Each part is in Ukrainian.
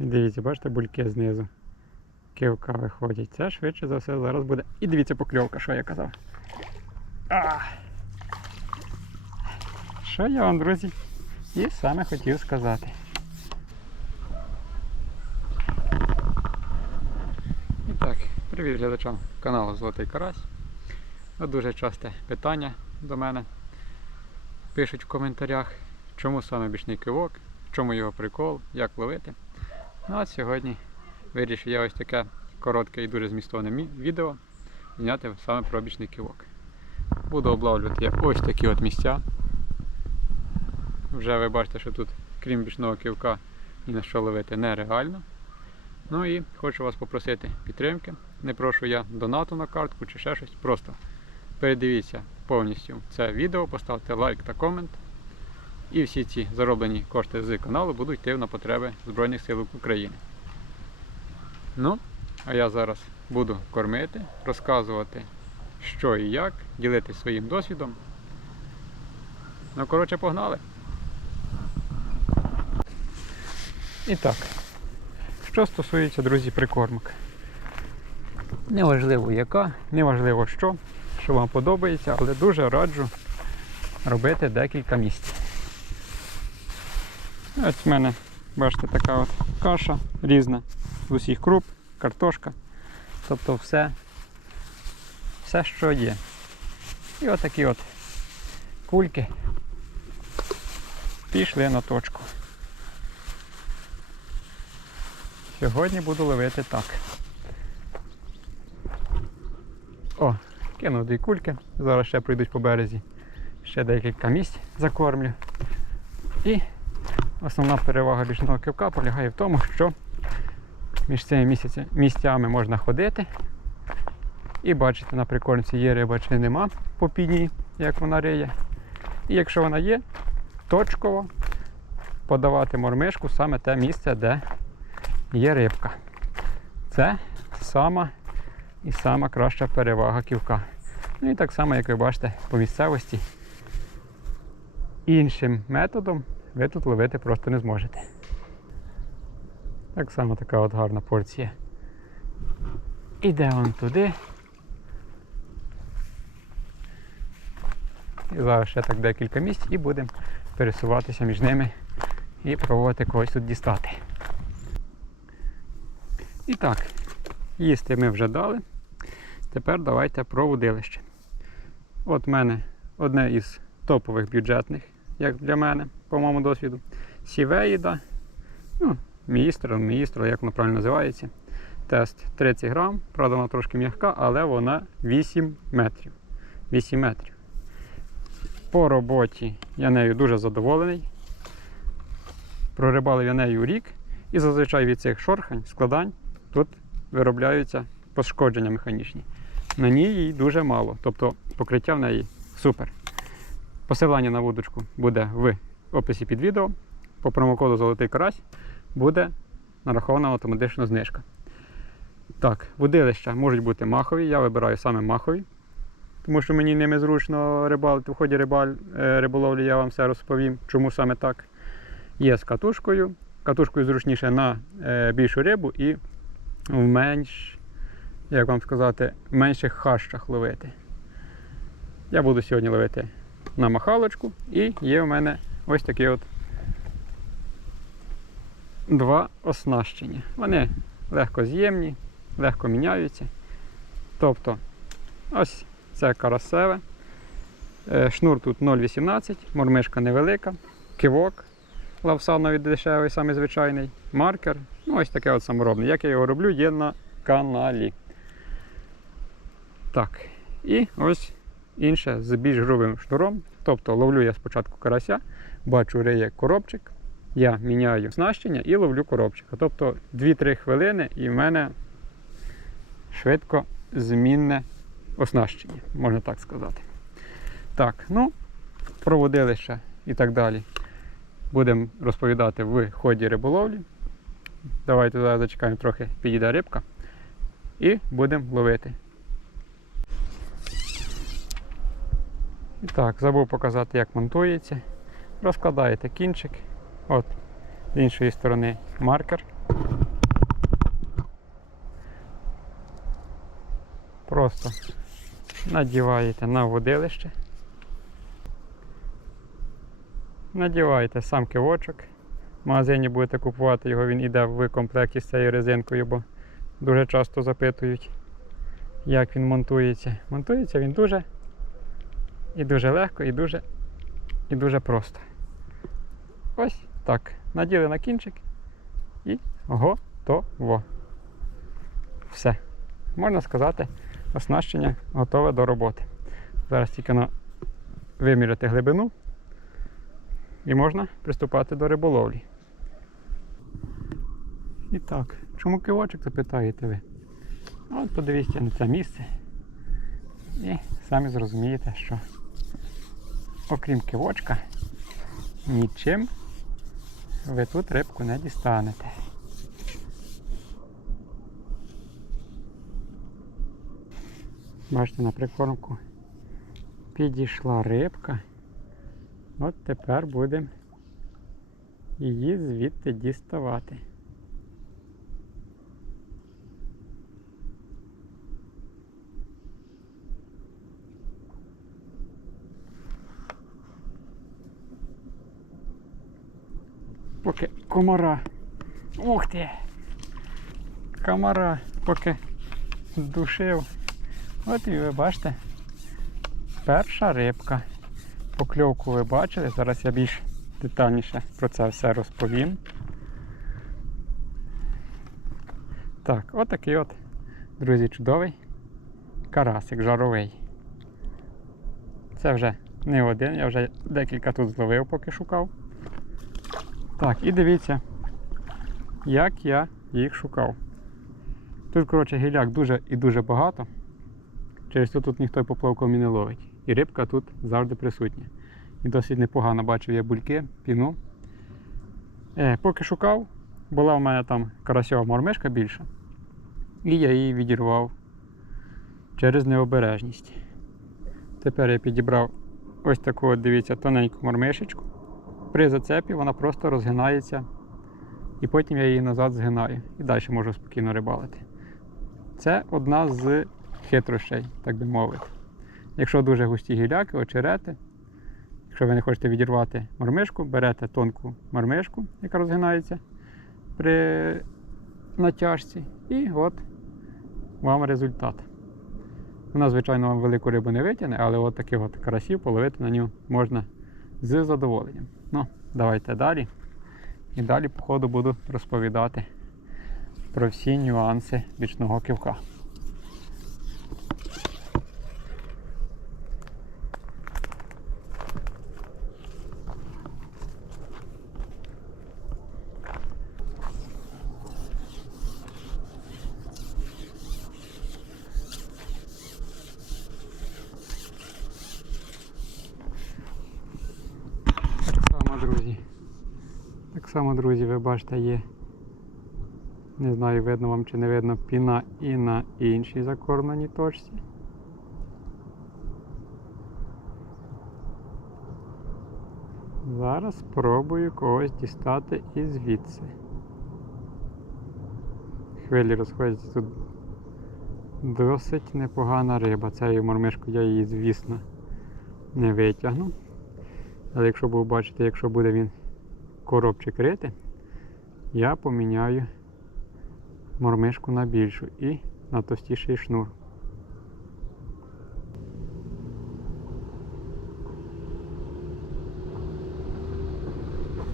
Дивіться, бачите, бульки знизу. Кивка виходять. Це швидше за все зараз буде. І дивіться покльовка, що я казав. А! Що я вам, друзі, і саме хотів сказати. І так, привіт глядачам каналу Золотий Карась. Дуже часте питання до мене. Пишуть в коментарях, чому саме бічний кивок, в чому його прикол, як ловити. Ну а сьогодні вирішив я ось таке коротке і дуже змістовне відео зняти саме про бічний кивок. Буду облавлювати я ось такі от місця. Вже ви бачите, що тут, крім бічного кивка, ні на що ловити нереально. Ну і хочу вас попросити підтримки. Не прошу я донату на картку чи ще щось. Просто передивіться повністю це відео, поставте лайк та комент. І всі ці зароблені кошти з каналу будуть йти на потреби Збройних сил України. Ну, а я зараз буду кормити, розказувати, що і як, ділитися своїм досвідом. Ну, коротше, погнали. І так, що стосується, друзі, прикормок. Неважливо яка, неважливо що, що вам подобається, але дуже раджу робити декілька місць. Ось в мене, бачите, така от каша різна з усіх круп, картошка. Тобто все, все, що є. І отакі от кульки пішли на точку. Сьогодні буду ловити так. О, кинув дві кульки. Зараз ще пройдуть по березі. Ще декілька місць закормлю. Основна перевага бічного кивка полягає в тому, що між цими місцями можна ходити і бачити на прикормці є риба чи нема по підній, як вона риє. І якщо вона є, точково подавати мормишку саме те місце, де є рибка. Це сама і сама краща перевага ківка. Ну і так само, як ви бачите, по місцевості. Іншим методом ви тут ловити просто не зможете. Так само така от гарна порція. Іде он туди. І зараз ще так декілька місць і будемо пересуватися між ними і пробувати когось тут дістати. І так, їсти ми вже дали. Тепер давайте про вудилище. От в мене одне із топових бюджетних, як для мене, по моєму досвіду. Сівеїда, ну, містер, містер, як воно правильно називається. Тест 30 грам, правда, вона трошки м'яка, але вона 8 метрів. 8 метрів. По роботі я нею дуже задоволений. Прорибалив я нею рік. І зазвичай від цих шорхань, складань тут виробляються пошкодження механічні. На ній їй дуже мало, тобто покриття в неї супер. Посилання на вудочку буде в описі під відео. По промокоду Золотий карась буде нарахована автоматична знижка. Так, водилища можуть бути махові. Я вибираю саме махові, тому що мені ними зручно рибалити. В ході е, риболовлі я вам все розповім, чому саме так. Є з катушкою. Катушкою зручніше на е, більшу рибу і в менш, як вам сказати, в менших хащах ловити. Я буду сьогодні ловити на махалочку і є в мене ось такі от два оснащення. Вони легко з'ємні, легко міняються. Тобто, ось це карасеве. Е, Шнур тут 0,18, мормишка невелика, кивок лавсановий дешевий, самий звичайний, маркер. Ну, ось таке от саморобне. Як я його роблю, є на каналі. Так. І ось інше з більш грубим шнуром. Тобто ловлю я спочатку карася, бачу риє коробчик, я міняю оснащення і ловлю коробчика. Тобто 2-3 хвилини і в мене швидко змінне оснащення, можна так сказати. Так, ну, про водилище і так далі будемо розповідати в ході риболовлі. Давайте зараз зачекаємо трохи підійде рибка і будемо ловити. І так, забув показати, як монтується. Розкладаєте кінчик. От, з іншої сторони маркер. Просто надіваєте на водилище. Надіваєте сам кивочок. В магазині будете купувати його, він іде в комплекті з цією резинкою, бо дуже часто запитують, як він монтується. Монтується він дуже і дуже легко, і дуже, і дуже просто. Ось так. Наділи на кінчик і готово. Все. Можна сказати, оснащення готове до роботи. Зараз тільки на виміряти глибину і можна приступати до риболовлі. І так, чому кивочок, запитаєте ви? От подивіться на це місце. І самі зрозумієте, що окрім кивочка, нічим ви тут рибку не дістанете. Бачите, на прикормку підійшла рибка. От тепер будемо її звідти діставати. Поки комара. Ух ти! Комара поки душив. От і ви бачите. Перша рибка. Покльовку ви бачили, зараз я більш детальніше про це все розповім. Так, отакий от, друзі, чудовий карасик жаровий. Це вже не один, я вже декілька тут зловив, поки шукав. Так, і дивіться, як я їх шукав. Тут, коротше, гіляк дуже і дуже багато. Через то тут ніхто поплавком і не ловить. І рибка тут завжди присутня. І досить непогано бачив я бульки, піну. Е, поки шукав, була в мене там карасьова мормишка більша. І я її відірвав через необережність. Тепер я підібрав ось таку, от, дивіться, тоненьку мормишечку. При зацепі вона просто розгинається. І потім я її назад згинаю. І далі можу спокійно рибалити. Це одна з хитрощей, так би мовити. Якщо дуже густі гіляки, очерети, якщо ви не хочете відірвати мормишку, берете тонку мормишку, яка розгинається при натяжці, і от вам результат. Вона, звичайно, вам велику рибу не витягне, але от таких от карасів половити на нього можна з задоволенням. Давайте далі. І далі, по ходу, буду розповідати про всі нюанси бічного кивка. Так само, друзі. Так само, друзі, ви бачите, є. Не знаю, видно вам чи не видно піна і на іншій закормленій точці. Зараз спробую когось дістати і звідси. Хвилі розходяться тут досить непогана риба. Цією мормишку я її, звісно, не витягну. Але якщо ви бачите, якщо буде він коробчик рити, я поміняю мормишку на більшу і на товстіший шнур.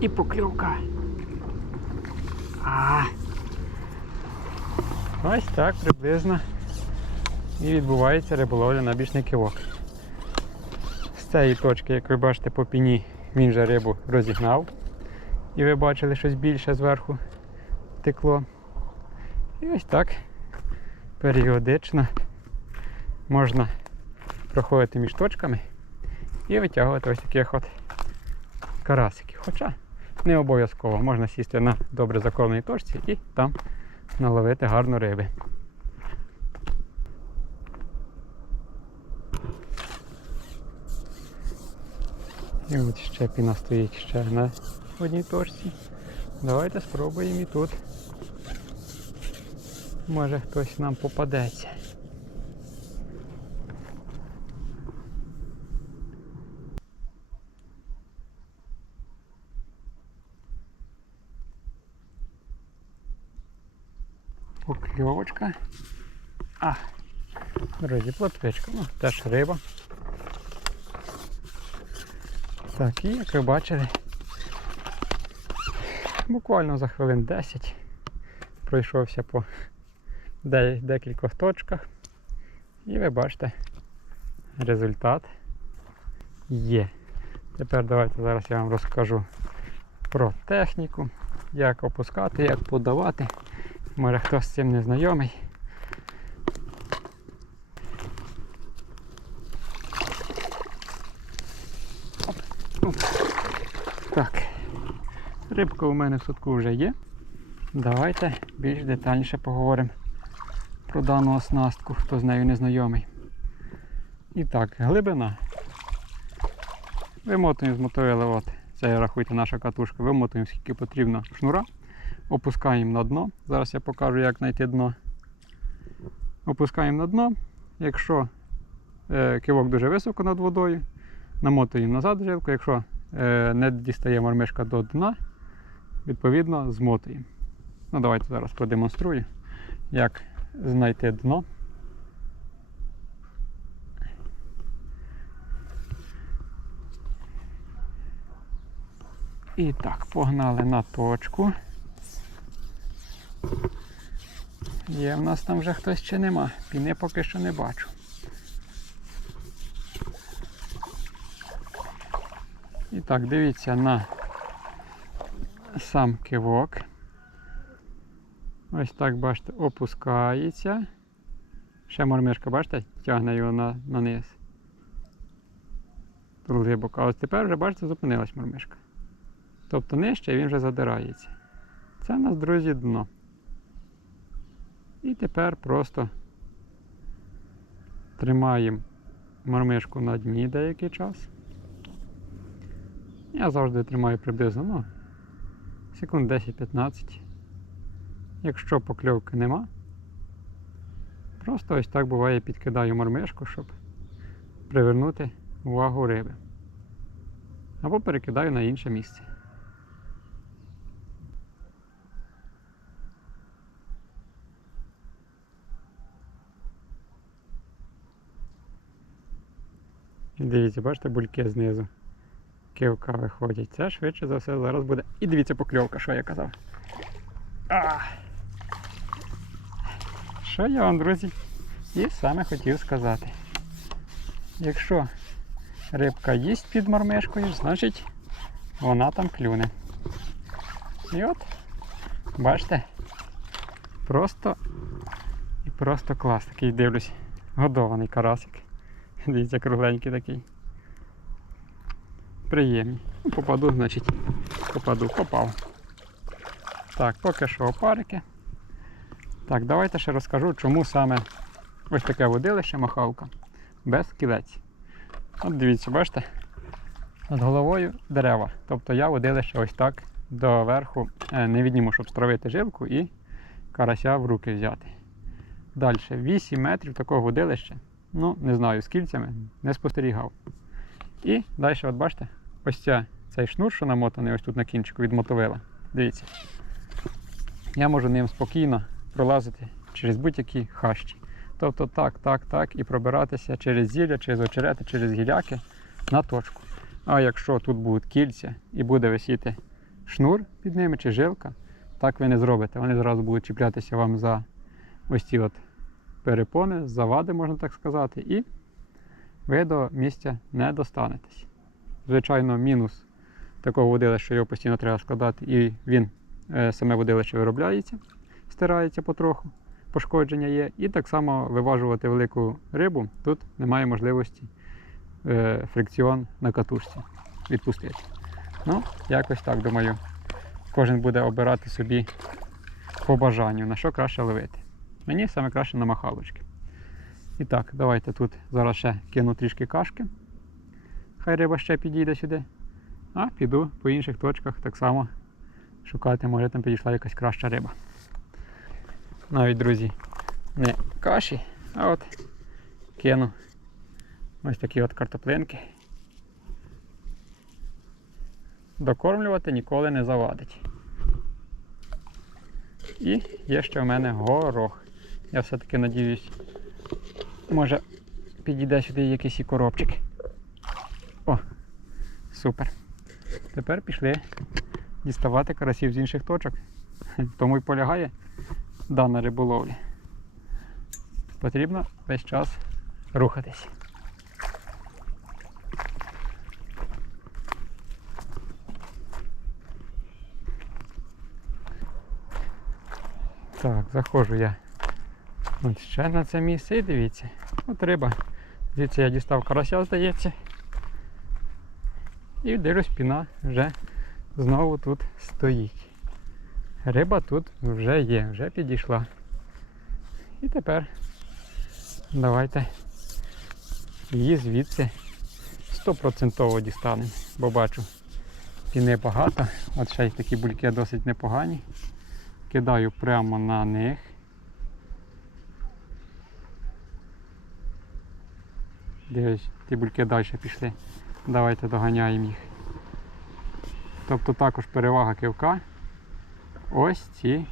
І покльовка. А. Ось так приблизно і відбувається риболовля на бічний кивок. З цієї точки, як ви бачите по піні, він же рибу розігнав. І ви бачили щось більше зверху текло. І ось так періодично можна проходити між точками і витягувати ось таких от карасиків. Хоча не обов'язково можна сісти на добре закормленій точці і там наловити гарну риби. І от ще піна стоїть ще на одній торці. Давайте спробуємо і тут. Може хтось нам попадеться. Покльовочка. А, друзі, платвичка, ну, теж риба. Так, і як ви бачили буквально за хвилин 10 пройшовся по декількох точках. І ви бачите, результат є. Тепер давайте зараз я вам розкажу про техніку, як опускати, як подавати. Може хтось з цим не знайомий. Рибка у мене в садку вже є. Давайте більш детальніше поговоримо про дану оснастку, хто з нею не знайомий. І так, глибина. Вимотуємо з мотовили, от, це рахуйте наша катушка, вимотуємо скільки потрібно шнура, опускаємо на дно. Зараз я покажу, як знайти дно. Опускаємо на дно. Якщо е, кивок дуже високо над водою, намотуємо назад жилку. Якщо е, не дістає мормишка до дна, відповідно змотуємо. Ну, давайте зараз продемонструю, як знайти дно. І так, погнали на точку. Є в нас там вже хтось чи нема. Піни поки що не бачу. І так, дивіться на сам кивок. Ось так, бачите, опускається. Ще мормишка, бачите, тягне його на, на низ. Тут. А ось тепер вже, бачите, зупинилась мормишка. Тобто нижче він вже задирається. Це у нас, друзі, дно. І тепер просто тримаємо мормишку на дні деякий час. Я завжди тримаю приблизно ну, секунд 10-15. Якщо покльовки нема, просто ось так буває підкидаю мормишку, щоб привернути увагу риби. Або перекидаю на інше місце. Дивіться, бачите, бульки знизу. Кивка виходять. Це швидше за все зараз буде. І дивіться покльовка, що я казав. А! Що я вам, друзі, і саме хотів сказати. Якщо рибка їсть під мормишкою, значить вона там клюне. І от, бачите, просто і просто клас. Такий дивлюсь, годований карасик. Дивіться, кругленький такий. Приємний. Ну, попаду, значить, попаду, попав. Так, поки що опарики. Так, давайте ще розкажу, чому саме ось таке водилище махалка без кілець. От дивіться, бачите? Над головою дерева. Тобто я водилище ось так доверху е, не відніму, щоб стравити жилку і карася в руки взяти. Далі, 8 метрів такого водилища. Ну, не знаю, з кільцями не спостерігав. І далі, от бачите, ось ця, цей шнур, що намотаний ось тут на кінчику від мотовила. Дивіться. Я можу ним спокійно пролазити через будь-які хащі. Тобто так, так, так, і пробиратися через зілля, через очерети, через гіляки на точку. А якщо тут будуть кільця і буде висіти шнур під ними чи жилка, так ви не зробите. Вони зразу будуть чіплятися вам за ось ці от перепони, завади, можна так сказати, і ви до місця не достанетесь. Звичайно, мінус такого водилища, що його постійно треба складати, і він е, саме водилище виробляється, стирається потроху, пошкодження є. І так само виважувати велику рибу тут немає можливості е, фрикціон на катушці відпустити. Ну, якось так думаю. Кожен буде обирати собі по бажанню, на що краще ловити. Мені саме краще на махалочки. І так, давайте тут зараз ще кину трішки кашки. Хай риба ще підійде сюди. А піду по інших точках так само шукати, може там підійшла якась краща риба. Навіть, друзі, не каші, а от кину ось такі от картоплинки. Докормлювати ніколи не завадить. І є ще в мене горох. Я все-таки надіюсь, може підійде сюди якийсь і коробчик. Супер. Тепер пішли діставати карасів з інших точок. Тому й полягає дана риболовля. Потрібно весь час рухатись. Так, заходжу я ще на це місце і дивіться. От риба. Звідси я дістав карася, здається. І дивлюсь, піна вже знову тут стоїть. Риба тут вже є, вже підійшла. І тепер давайте її звідси стопроцентово дістанемо, бо бачу піни багато. От ще й такі бульки досить непогані. Кидаю прямо на них. Дивись, ті бульки далі пішли. Давайте доганяємо їх. Тобто також перевага кивка. Ось ці.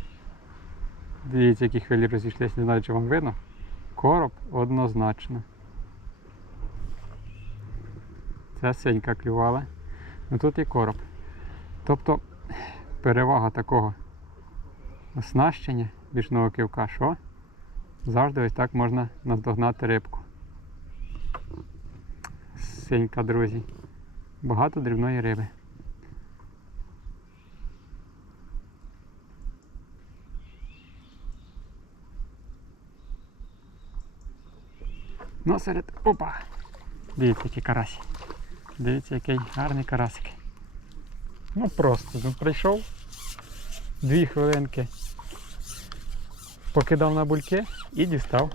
Дивіться, які хвилі розійшлися, не знаю, чи вам видно. Короб однозначно. Це синька клювала. Ну тут і короб. Тобто перевага такого оснащення бічного кивка, що завжди ось так можна наздогнати рибку. Синька, друзі. Багато дрібної риби. Ну, серед. Опа! Дивіться, який карась. Дивіться, який гарний карасик. Ну просто, ну прийшов. Дві хвилинки. Покидав на бульки і дістав.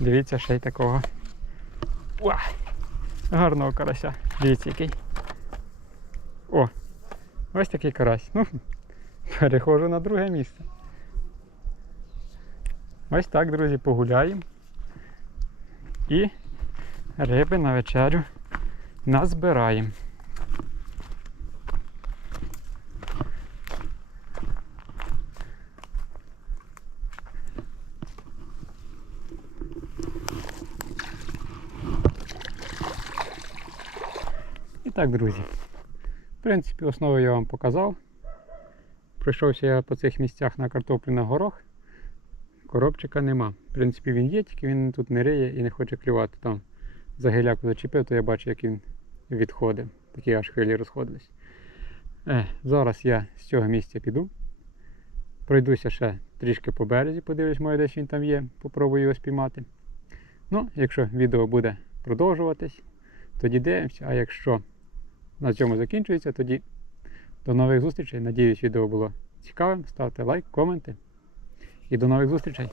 Дивіться, ще й такого. Уа! Гарного карася. Дивіться який. О! Ось такий карась. Ну, Перехожу на друге місце. Ось так, друзі, погуляємо. І риби на вечерю назбираємо. Так, друзі. В принципі, основу я вам показав. Пройшовся я по цих місцях на картоплю на горох. Коробчика нема. В принципі, він є, тільки він тут не риє і не хоче клювати. Там за гиляку зачепив, то я бачу, як він відходив. Такі аж хвилі розходились. Е, зараз я з цього місця піду. Пройдуся ще трішки по березі, подивлюсь, може десь він там є, попробую його спіймати. Ну, якщо відео буде продовжуватись, тоді дивимося. А якщо на цьому закінчується, тоді до нових зустрічей. Надіюсь, відео було цікавим. Ставте лайк, коменти. І до нових зустрічей!